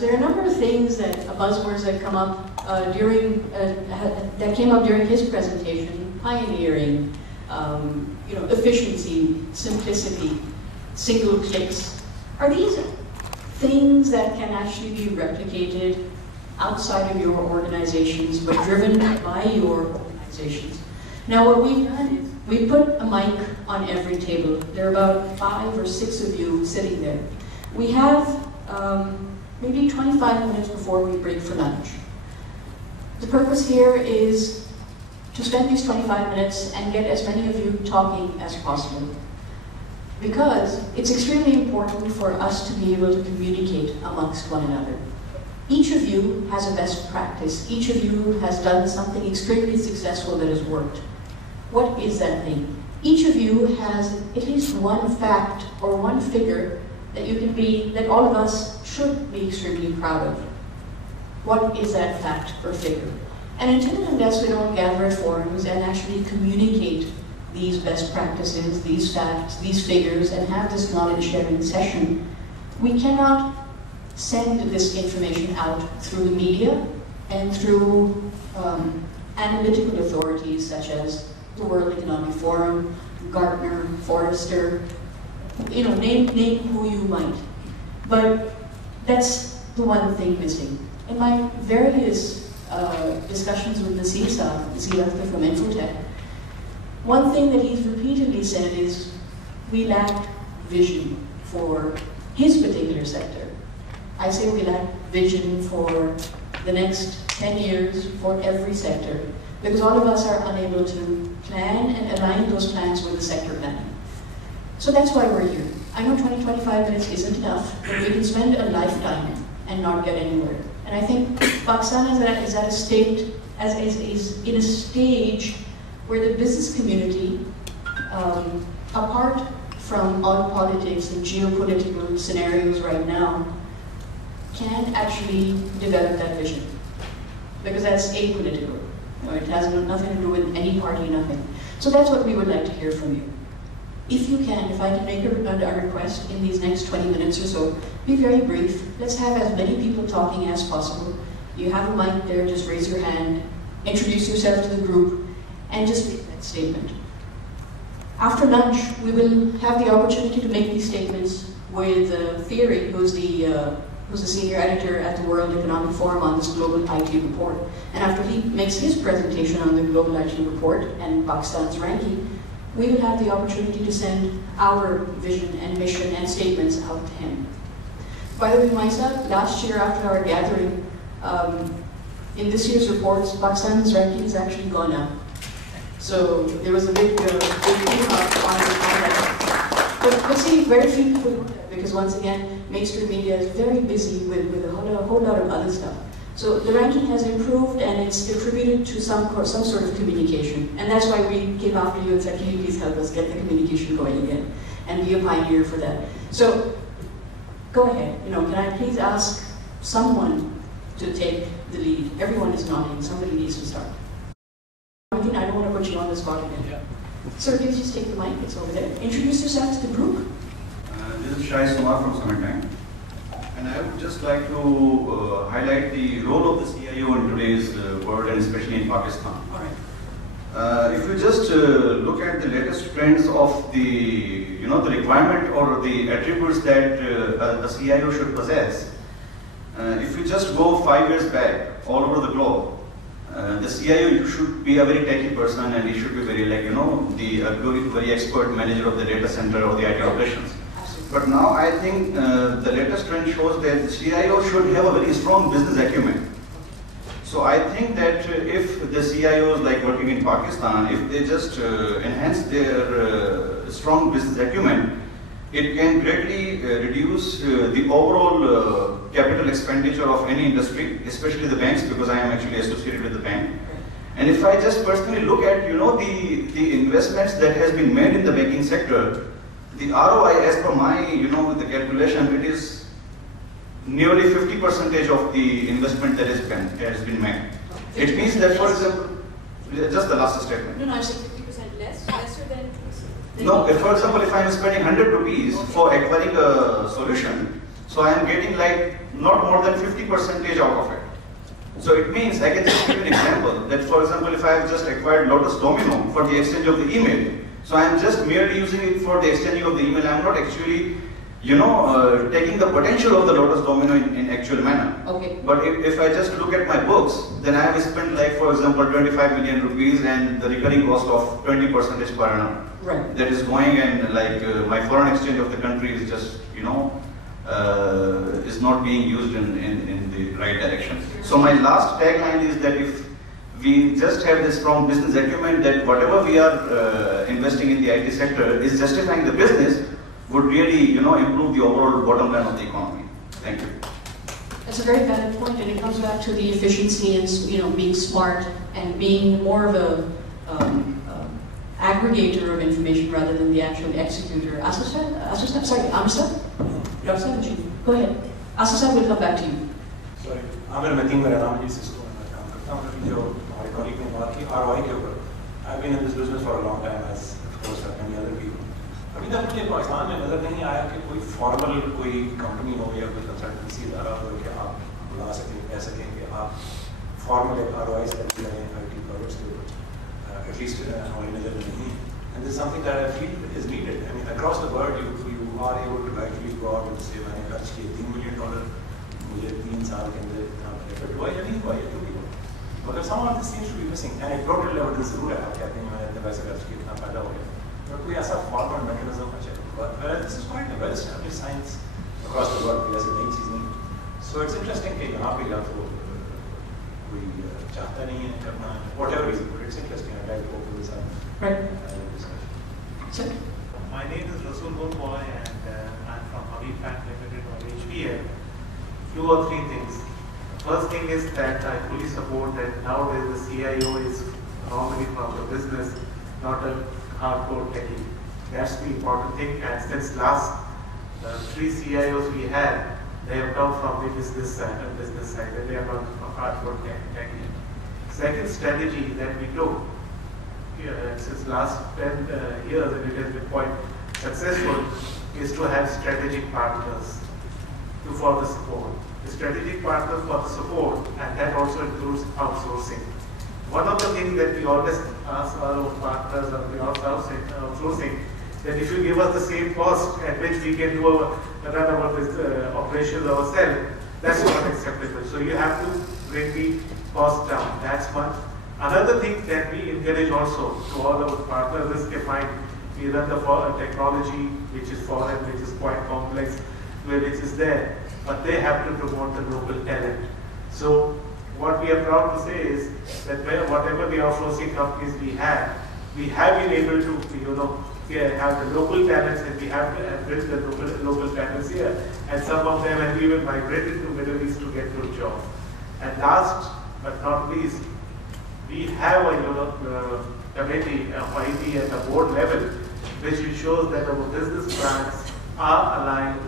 There are a number of things that buzzwords that come up that came up during his presentation: pioneering, efficiency, simplicity, single clicks. Are these things that can actually be replicated outside of your organizations, but driven by your organizations? Now, what we've done is we put a mic on every table. There are about 5 or 6 of you sitting there. We have maybe 25 minutes before we break for lunch. The purpose here is to spend these 25 minutes and get as many of you talking as possible, because it's extremely important for us to be able to communicate amongst one another. Each of you has a best practice. Each of you has done something extremely successful that has worked. What is that thing? Each of you has at least one fact or one figure that all of us should be extremely proud of. What is that fact or figure? And until and unless we don't gather at forums and actually communicate these best practices, these facts, these figures, and have this knowledge sharing session, we cannot send this information out through the media and through analytical authorities such as the World Economic Forum, Gartner, Forrester, name who you might. But that's the one thing missing. In my various discussions with the CIO from Infotech, one thing that he's repeatedly said is we lack vision for his particular sector. I say we lack vision for the next 10 years for every sector, because all of us are unable to plan and align those plans with the sector planning. So that's why we're here. I know 20-25 minutes isn't enough, but we can spend a lifetime and not get anywhere. And I think Pakistan is in a stage where the business community, apart from all politics and geopolitical scenarios right now, can actually develop that vision. Because that's apolitical. It has nothing to do with any party, nothing. So that's what we would like to hear from you. If you can, if I can make a request in these next 20 minutes or so, be very brief. Let's have as many people talking as possible. You have a mic there, just raise your hand, introduce yourself to the group, and just make that statement. After lunch, we will have the opportunity to make these statements with Thierry, who's the senior editor at the World Economic Forum on this Global IT Report. And after he makes his presentation on the Global IT Report and Pakistan's ranking, we will have the opportunity to send our vision and mission and statements out to him. By the way, myself, last year after our gathering, in this year's reports, Pakistan's ranking has actually gone up. So there was a big on that. But see, very few people know that, because once again, mainstream media is very busy with a whole lot of other stuff. So the ranking has improved, and it's attributed to some sort of communication. And that's why we came after you and said, can you please help us get the communication going again and be a pioneer for that. So go ahead, can I please ask someone to take the lead? Everyone is nodding, somebody needs to start. I don't want to put you on the spot again. Yeah. Sir, please just take the mic, it's over there. Introduce yourself to the group. This is Shai Sumar from Summit Bank. And I would just like to highlight the role of the CIO in today's world, and especially in Pakistan. All right. If you just look at the latest trends of the requirement or the attributes that a CIO should possess, if you just go 5 years back all over the globe, the CIO should be a very techy person, and he should be very very expert manager of the data center or the IT operations. But now I think the latest trend shows that the CIO should have a very strong business acumen. So I think that if the CIOs working in Pakistan, if they just enhance their strong business acumen, it can greatly reduce the overall capital expenditure of any industry, especially the banks, because I am actually associated with the bank. And if I just personally look at the investments that has been made in the banking sector, the ROI, as per my the calculation, it is nearly 50% of the investment that has been made. It means that, for example, just the last statement. No, I said 50% lesser than. No, for example, if I am spending 100 rupees for acquiring a solution, So I am getting like not more than 50% out of it. So it means, I can just give an example, that for example, if I have just acquired Lotus Domino for the exchange of the email, so I am just merely using it for the exchanging of the email, I am not actually, taking the potential of the Lotus Domino in actual manner. Okay. But if I just look at my books, then I have spent like, for example, 25 million rupees and the recurring cost of 20% per annum. Right. That is going, and like my foreign exchange of the country is just, is not being used in the right direction. So my last tagline is that if we just have this strong business acumen, that whatever we are investing in the IT sector is justifying the business, would really improve the overall bottom line of the economy. Thank you. That's a very valid point, and it comes back to the efficiency and being smart and being more of a aggregator of information rather than the actual executor. Amistad? Go ahead. Asasad will come back to you. Sorry, Amir Mateen मेरा नाम है, Cisco में काम करता हूँ। जो हमारे colleague ने बात की ROI के ऊपर, I've been in this business for a long time, as of course like many other people. अभी तक मुझे पाकिस्तान में नजर नहीं आया कि कोई फॉर्मल कोई कंपनी हो या कोई कंसल्टेंसी इदारा हो कि आप बुला सकें, कह सकें कि आप फॉर्मल एक ROI सेट करें IT प्रोडक्ट्स के ऊपर, एटलीस्ट हमारी नजर में नहीं है. And this is something that I feel is needed. I mean, across the world, you are able to actually go out and say, मैंने खर्च किए $3 million, मुझे 3 साल के अंदर इतना benefit हुआ या नहीं हुआ या क्यों नहीं हुआ. But somehow this seems to be missing. Anecdotal level this जरूर है, आप कहते हैं मैंने इतने पैसे खर्च किए, इतना फायदा हो गया. But कोई ऐसा formal mechanism का check. But this is quite a well-established science across the world. ऐसी नई चीज नहीं. So it's interesting कि यहाँ पे या तो कोई चाहता नहीं है करना, whatever reason. But it's interesting. I'd like to open this up. Right. Sir? My name is Rasul Gurboy and I'm from Habib Bank Limited or HPL. Two or three things. First thing is that I fully support that nowadays the CIO is normally from the business, not a hardcore techie. That's the important thing, and since last 3 CIOs we had, they have come from the business side, and they are not from hardcore techie. Second strategy that we took since last 10 years, and it has been quite successful, is to have strategic partners for the support. The strategic partners for the support, and that also includes outsourcing. One of the things that we always ask our partners or the outsourcing, that if you give us the same cost at which we can do run our operations ourselves, that's not acceptable. So you have to bring the cost down. That's one. Another thing that we encourage also to all our partners is to find either the technology which is foreign, which is quite complex, which is there, but they have to promote the local talent. So what we are proud to say is that whatever the outsourcing companies we have been able to have the local talents, and we have built the local talents here, and some of them have even migrated to Middle East to get good jobs. And last but not least, we have a committee of IT at the board level, which ensures that our business plans are aligned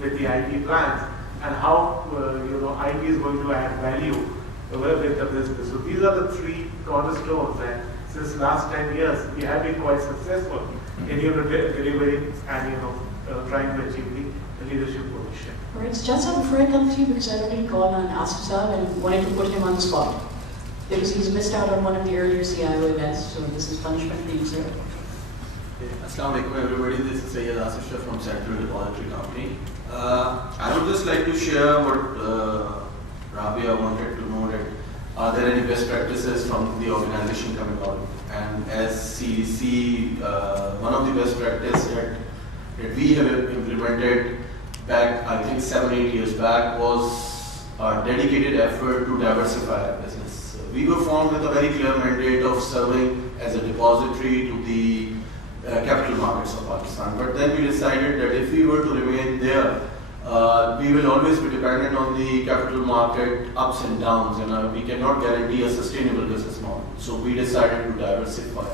with the IT plans, and how IT is going to add value with the business. So these are the 3 cornerstones, and since last 10 years, we have been quite successful in delivering and trying to achieve the leadership position. All right, Jatsa, before I come to you, because I already called on Asaf and wanted to put him on the spot, because he's missed out on one of the earlier CIO events, so this is punishment for you, sir. Assalamu alaikum everybody, this is Sayyid Asif from Central Depository Company. I would just like to share what Rabia wanted to know, that are there any best practices from the organization coming out? And as CDC, one of the best practices that we have implemented back, I think 7-8 years back, was a dedicated effort to diversify our business. We were formed with a very clear mandate of serving as a depository to the capital markets of Pakistan. But then we decided that if we were to remain there, we will always be dependent on the capital market ups and downs, and we cannot guarantee a sustainable business model. So we decided to diversify.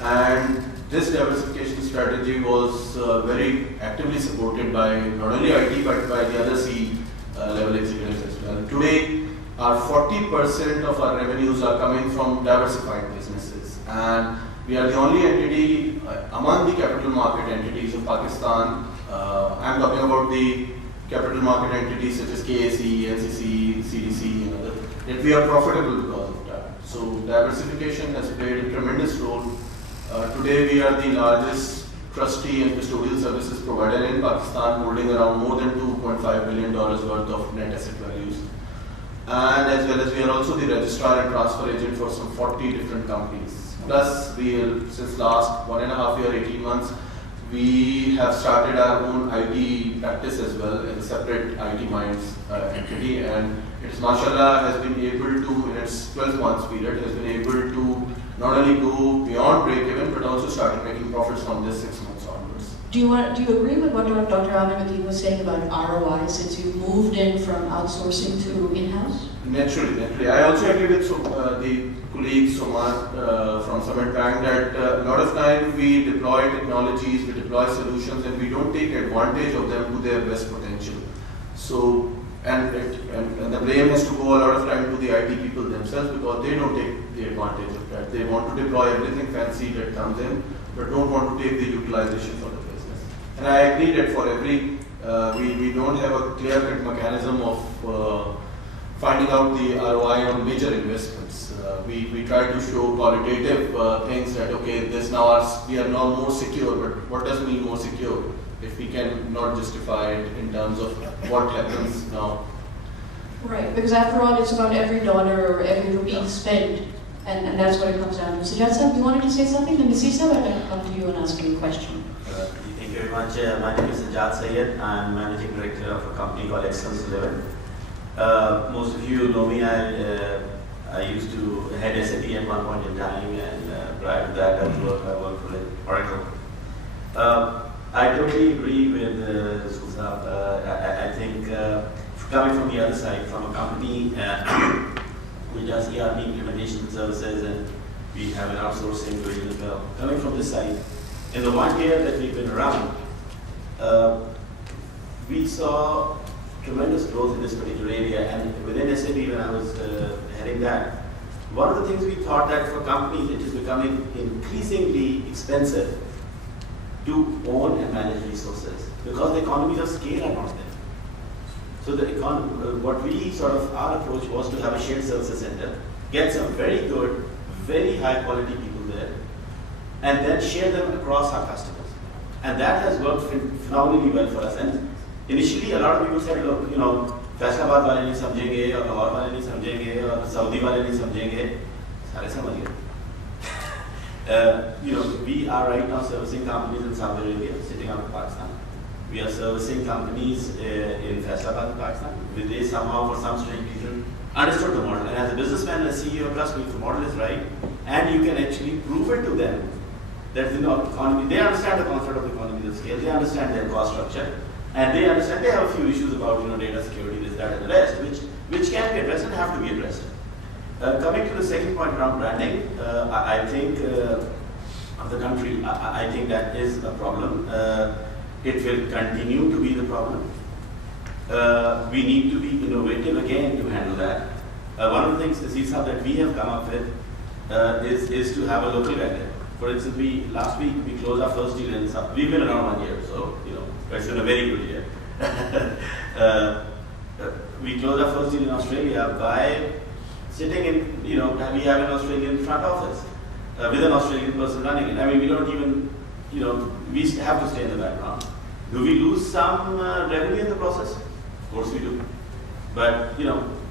And this diversification strategy was very actively supported by not only IT but by the other C-level executives as well. Today, our 40% of our revenues are coming from diversified businesses, and we are the only entity among the capital market entities of Pakistan I'm talking about the capital market entities such as KSE, NCC, CDC, and other, that we are profitable because of that. So diversification has played a tremendous role. Today we are the largest trustee and custodial services provider in Pakistan, holding around more than $2.5 billion worth of net asset values. And as well as we are also the registrar and transfer agent for some 40 different companies. Plus, since last 1.5 years, 18 months, we have started our own IT practice as well as a separate IT Minds entity, and it's mashallah has been able to, in its 12 months period, has been able to not only go beyond break-even but also started making profits from this 6 months onwards. Do you agree with what Dr. Amir Mateen was saying about ROI since you moved in from outsourcing to in-house? Naturally. I also agree with the colleague Somat from Summit Bank that a lot of time we deploy technologies, we deploy solutions, and we don't take advantage of them to their best potential. So, and the blame has to go a lot of time to the IT people themselves because they don't take the advantage of that. They want to deploy everything fancy that comes in, but don't want to take the utilization for the business. And I agree that for every, we don't have a clear-cut mechanism of finding out the ROI on major investments. We try to show qualitative things that, okay, we are now more secure, but what does mean more secure if we can not justify it in terms of what happens now? Right, because after all, it's about every dollar or every rupee spent, and that's what it comes down to. Sajjad Sahab, you wanted to say something? Then Nasir Sahab, I'd like to come to you and ask you a question. Thank you very much. My name is Sajjad Syed. I'm Managing Director of a company called Excellence 11. Most of you know me. I used to head SAP at one point in time, and prior to that, I worked for Oracle. I totally agree with Rasool Sahab. I think coming from the other side, from a company which does ERP implementation services, and we have an outsourcing division as well. Coming from this side, in the 1 year that we've been around, we saw tremendous growth in this particular area, and within SAP when I was heading that, one of the things we thought that for companies it is becoming increasingly expensive to own and manage resources because the economies of scale are not there. So what we our approach was to have a shared services center, get some very good, very high quality people there, and then share them across our customers. And that has worked phenomenally well for us. And initially, a lot of people said, look, Faisalabad wale nahi samjhenge, or Lahore wale nahi samjhenge, or Saudi wale nahi samjhenge. Sare samajh gaye. We are right now servicing companies in Saudi Arabia, sitting out of Pakistan. We are servicing companies in Faisalabad, Pakistan. They somehow, for some strange reason, understood the model. And as a businessman and a CEO, trust me, if the model is right, and you can actually prove it to them that economy, they understand the concept of economies of scale, they understand their cost structure, and they understand they have a few issues about data security, this, that, and the rest, which can be addressed and have to be addressed. Coming to the second point around branding, I think of the country, I think that is a problem. It will continue to be the problem. We need to be innovative again to handle that. One of the things, Aziz, that we have come up with is to have a local vendor. For instance, last week we closed our first deal in South. We've been around 1 year, so it's been a very good year. We closed our first deal in Australia by sitting in, we have an Australian front office with an Australian person running it. I mean, we don't even, we have to stay in the background. Do we lose some revenue in the process? Of course we do. But,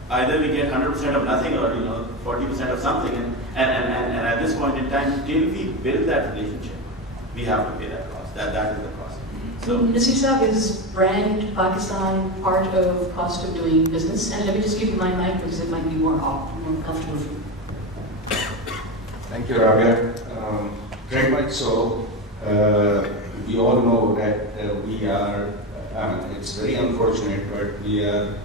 either we get 100% of nothing or, 40% of something. And at this point in time, till we build that relationship, we have to pay that cost. That is the cost. So, Nasir Sahab, is brand Pakistan part of cost of doing business? And let me just give you my mic because it might be more comfortable for you. Thank you, Rabia. Very much so. We all know that we are, it's very unfortunate, but we are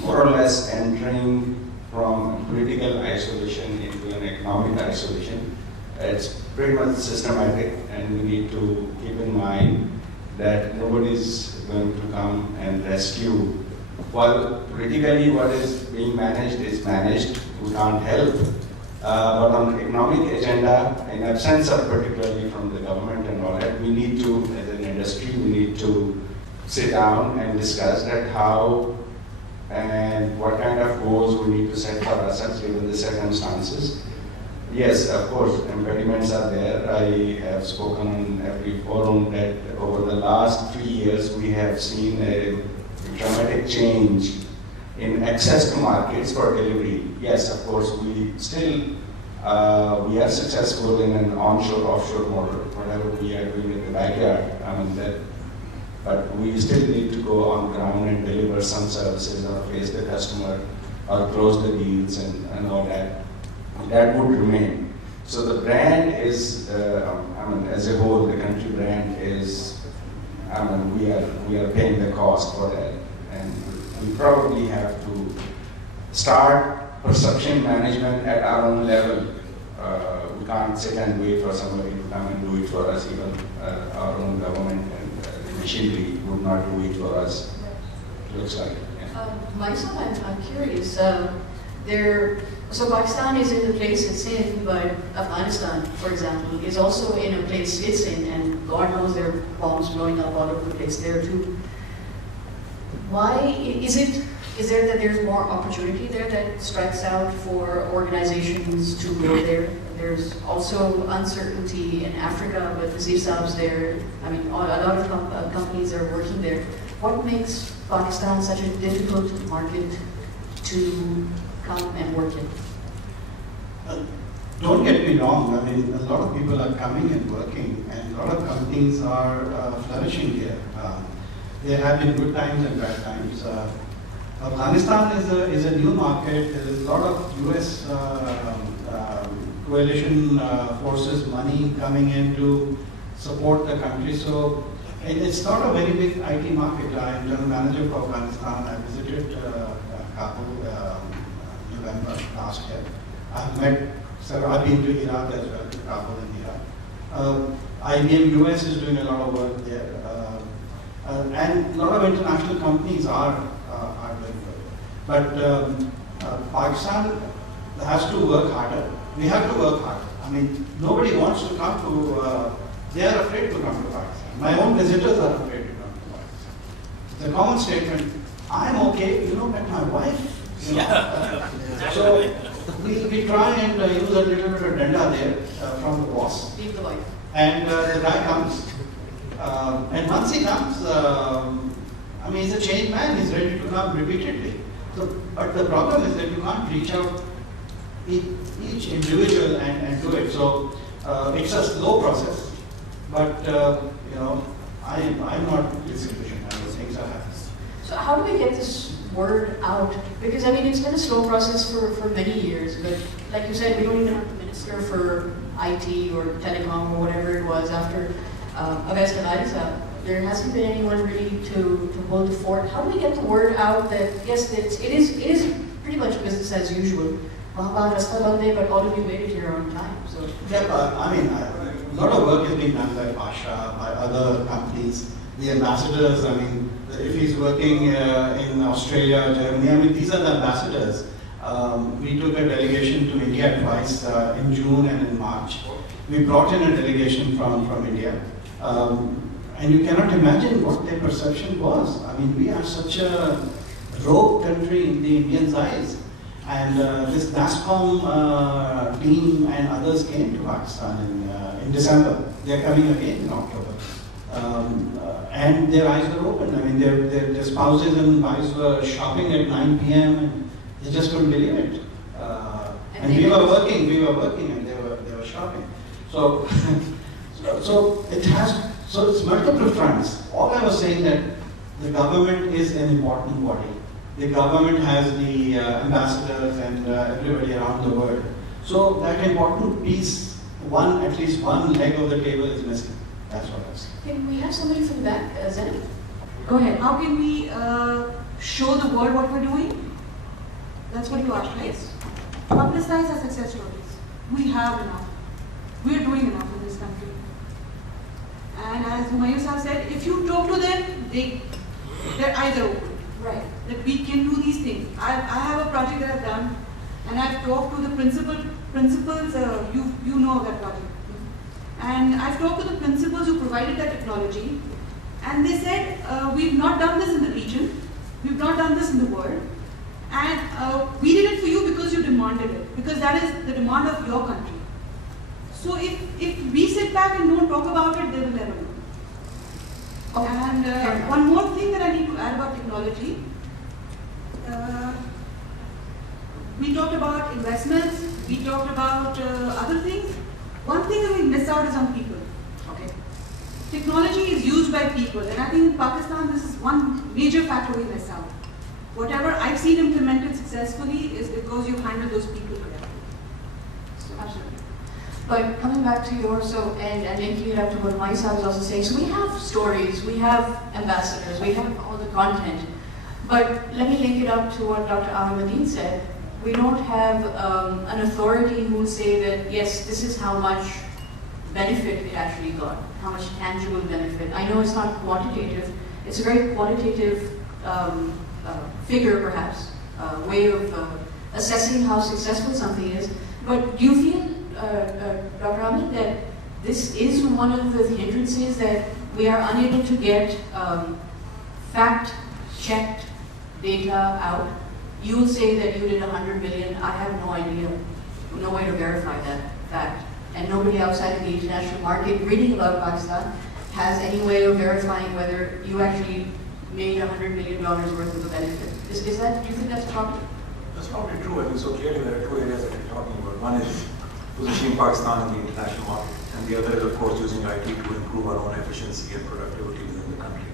more or less entering from political isolation into an economic isolation. It's pretty much systematic, and we need to keep in mind that nobody is going to come and rescue. While politically what is being managed is managed, we can't help. But on the economic agenda, in absence of particularly from the government and all that, we need to, as an industry, we need to sit down and discuss that how and what kind of goals we need to set for ourselves given the circumstances. Yes, of course, impediments are there. I have spoken on every forum that over the last 3 years we have seen a dramatic change in access to markets for delivery. Yes, of course, we still we are successful in an onshore-offshore model, whatever we are doing in the backyard. I mean but we still need to go on ground and deliver some services or face the customer or close the deals and all that. That would remain. So the brand is, I mean, as a whole, the country brand is, I mean, we are paying the cost for that. And we probably have to start perception management at our own level. We can't sit and wait for somebody to come and do it for us. Even our own government and the machinery would not do it for us. Looks like. Yeah. Myself, I'm curious. So Pakistan is in the place it's in, but Afghanistan, for example, is also in a place it's in, and God knows there are bombs blowing up all over the place there too. Why is there that there's more opportunity there that strikes out for organizations to go there? There's also uncertainty in Africa, but the Saab's there. I mean, a lot of companies are working there. What makes Pakistan such a difficult market to come and work in? Don't get me wrong, I mean, a lot of people are coming and working, and a lot of companies are flourishing here. There have been good times and bad times. Afghanistan is a new market. There is a lot of US coalition forces money coming in to support the country. So it's not a very big IT market. I'm general manager for Afghanistan. I visited Kabul November last year. I've been to Iraq as well, to Kabul and Iraq. IBM US is doing a lot of work there. And a lot of international companies are doing good. But Pakistan has to work harder. We have to work harder. I mean, nobody wants to come to, they are afraid to come to Pakistan. My own visitors are afraid to come to Pakistan. It's a common statement. I'm okay, but my wife, So we try and use a little bit of denda there from the boss. Leave the wife. And the guy comes. And once he comes, I mean, he's a changed man. He's ready to come repeatedly. So, but the problem is that you can't reach out each individual and do it. So it's a slow process. But I'm not disillusioned. Things are happening. So how do we get this word out? Because I mean, it's been a slow process for many years. But like you said, we don't even have the minister for IT or telecom or whatever it was after Augusta Larissa. There hasn't been anyone really to hold the fort. How do we get the word out that yes, it is pretty much business as usual? But all of you made it here on time. So yeah, I mean, a lot of work is being done by Pasha, by other companies, the ambassadors. I mean, if he's working in Australia, Germany, I mean, these are the ambassadors. We took a delegation to India twice in June and in March. We brought in a delegation from India. And you cannot imagine what their perception was. I mean, we are such a rogue country in the Indians' eyes. And this NASCOM team and others came to Pakistan in December. They're coming again in October. And their eyes were open. I mean, their spouses and wives were shopping at 9 p.m. and they just couldn't believe it. And we were working and they were shopping. So it's multiple fronts. All I was saying that the government is an important body. The government has the ambassadors and everybody around the world. So that important piece, at least one leg of the table is missing. That's what I was saying. Can we have somebody from the back? Zenith? Go ahead. How can we show the world what we're doing? That's what you asked, right? Publicize our success stories. We have enough. We're doing enough in this country. And as Humayun Sahib said, if you talk to them, their eyes are open. Right. That we can do these things. I have a project that I've done, and I've talked to the principals. You know that project. And I've talked to the principals who provided that technology, And they said, we've not done this in the region, we've not done this in the world, and we did it for you because you demanded it, because that is the demand of your country. So if we sit back and don't talk about it, they will never know. And one more thing that I need to add about technology. We talked about investments, we talked about other things. One thing that we miss out is on people. Okay. Technology is used by people, and I think in Pakistan this is one major factor we miss out. Whatever I've seen implemented successfully is because you handle those people correctly. So, Absolutely. But coming back to your, and linking it up to what Maisa was also saying, so we have stories, we have ambassadors, we have all the content, but let me link it up to what Dr. Ahmadeen said. We don't have an authority who will say that, yes, this is how much benefit it actually got, how much tangible benefit. I know it's not quantitative, it's a very qualitative figure perhaps, way of assessing how successful something is, but do you feel, Dr. Ahmed, that this is one of the hindrances that we are unable to get fact-checked data out? You will say that you did 100 million. I have no idea, no way to verify that fact. And nobody outside of the international market reading about Pakistan has any way of verifying whether you actually made $100 million worth of a benefit. Is that, do you think that's probably? That's probably true. I think so clearly there are two areas that you're talking about. One is positioning Pakistan in the international market, and the other is, of course, using IT to improve our own efficiency and productivity within the country.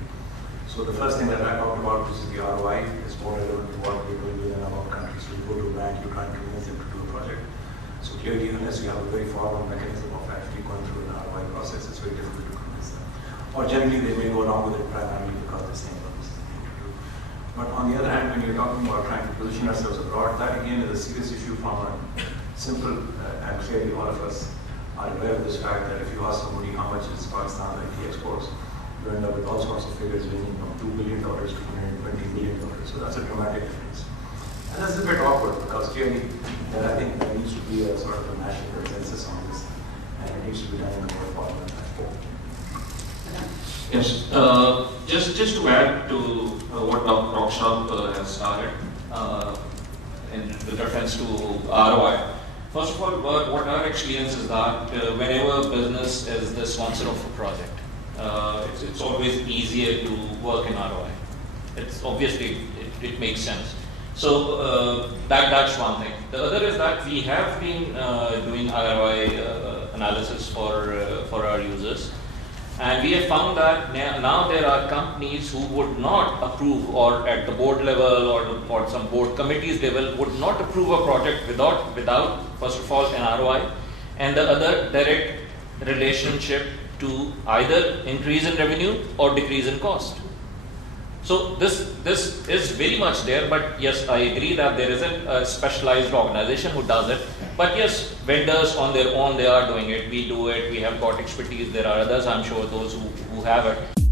So the first thing that I talked about, which is the ROI, is more relevant to what we're doing within our own country. So you go to a bank, you're trying to convince them to do a project. So clearly, unless you have a very formal mechanism of actually going through an ROI process, it's very difficult to convince them. Or generally, they may go along with it primarily because they're saying, well, this is the thing to do. But on the other hand, when you're talking about trying to position ourselves abroad, that again is a serious issue from a simple, and clearly all of us are aware of this fact that if you ask somebody how much is Pakistan's IT exports, you end up with all sorts of figures ranging from $2 billion to $120 billion. So that's a dramatic difference. And that's a bit awkward because clearly I think there needs to be a sort of a national consensus on this, and it needs to be done in a more formal manner. Yes, just to add to what Dr. Rockshop has started in reference to ROI. First of all, what our experience is that whenever business is the sponsor of a project, it's always easier to work in ROI. It's obviously, it makes sense. So that's one thing. The other is that we have been doing ROI analysis for our users. And we have found that now there are companies who would not approve, or at the board level or some board committees level, would not approve a project without first of all an ROI, and the other direct relationship to either increase in revenue or decrease in cost. So this is very much there, but yes, I agree that there isn't a specialized organization who does it. But yes, vendors on their own, they are doing it. We do it. We have got expertise. There are others, I'm sure, those who have it.